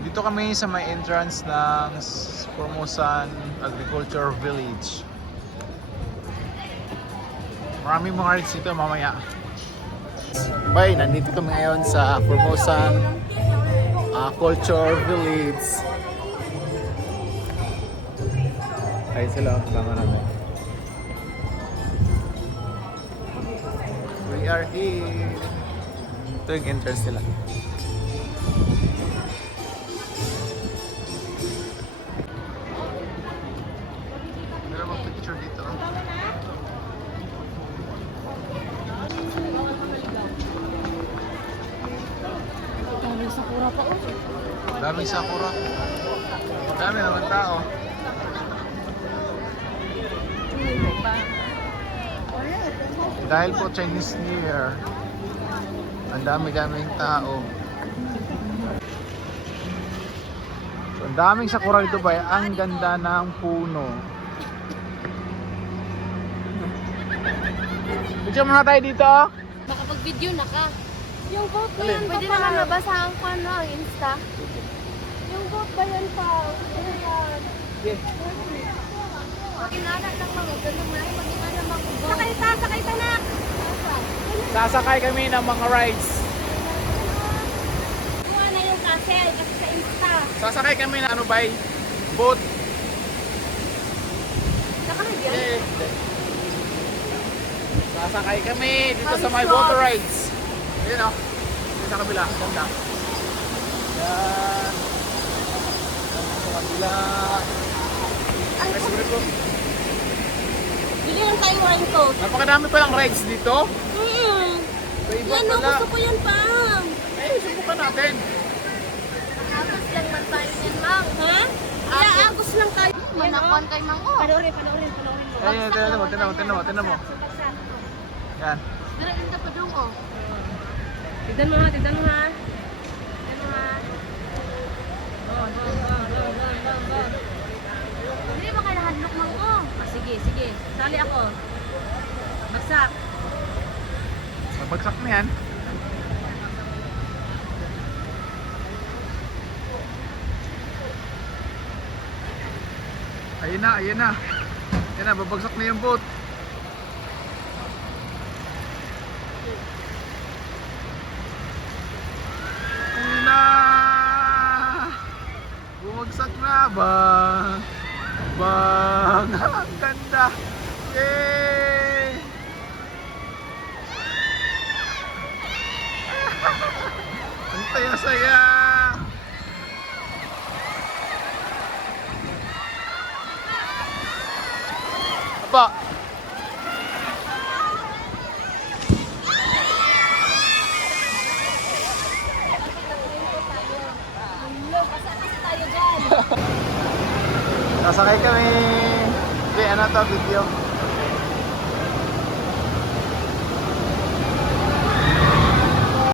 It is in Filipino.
Dito kami sa may entrance ng Formosan Agriculture Village. Maraming mga rides dito mamaya. Bay, nandito kami ngayon sa Formosan Culture Village. Ay sila, kasama namin. We are here. Ito yung entrance nila. Meron mga picture dito. Daming sakura pa oh. Daming sakura. Dami naman tao. Dahil po Chinese New Year, ang dami-daming tao. So, ang daming sakura dito ba? Ang ganda ng puno. Picture muna tayo dito. Makapag-video na ka. Yung boat ba yan? Pwede naman mabasahan ko ano, ang Insta. Yung boat ba yan pa? Ano yan? Pag-inanak ng mga ganun na, pag-inanak ng mga boat. Sakay ta na! Sasakay kami ng mga rides. Kuha na yung castle kasi sa Insta. Sasakay kami na ano ba? Boat. Nakarag yan? Eh, sasakay kami dito sa my water rides. Ayun o. Ayun sa kabila. Ganda. Yan. Sa kabila. Ay, siguro po. Bili lang tayong raincoat. Napakadami palang rides dito. Sa iba Yan o, pala. gusto ko yan pa. Eh, subukan natin. Agos lang man tayo yan, ma'am. Ha? Yeah, agos lang tayo. Manakuan kay Mang O. Panoorin mo. Ayun, tinan mo. Yan. Dala yung tapadong o. Tignan mo ha. Hindi ba kayo nahadlok, Mang O? Sige. Sali ako. Bagsak. Mabagsak na yan. Ayun na. Ayun na, babagsak na yung boat. Ayun na. Bumagsak na. Bang. Ang ganda. Yay! Ang saya-saya. Apa? Tayo dyan. Nasakay kami. Okay, ano to video?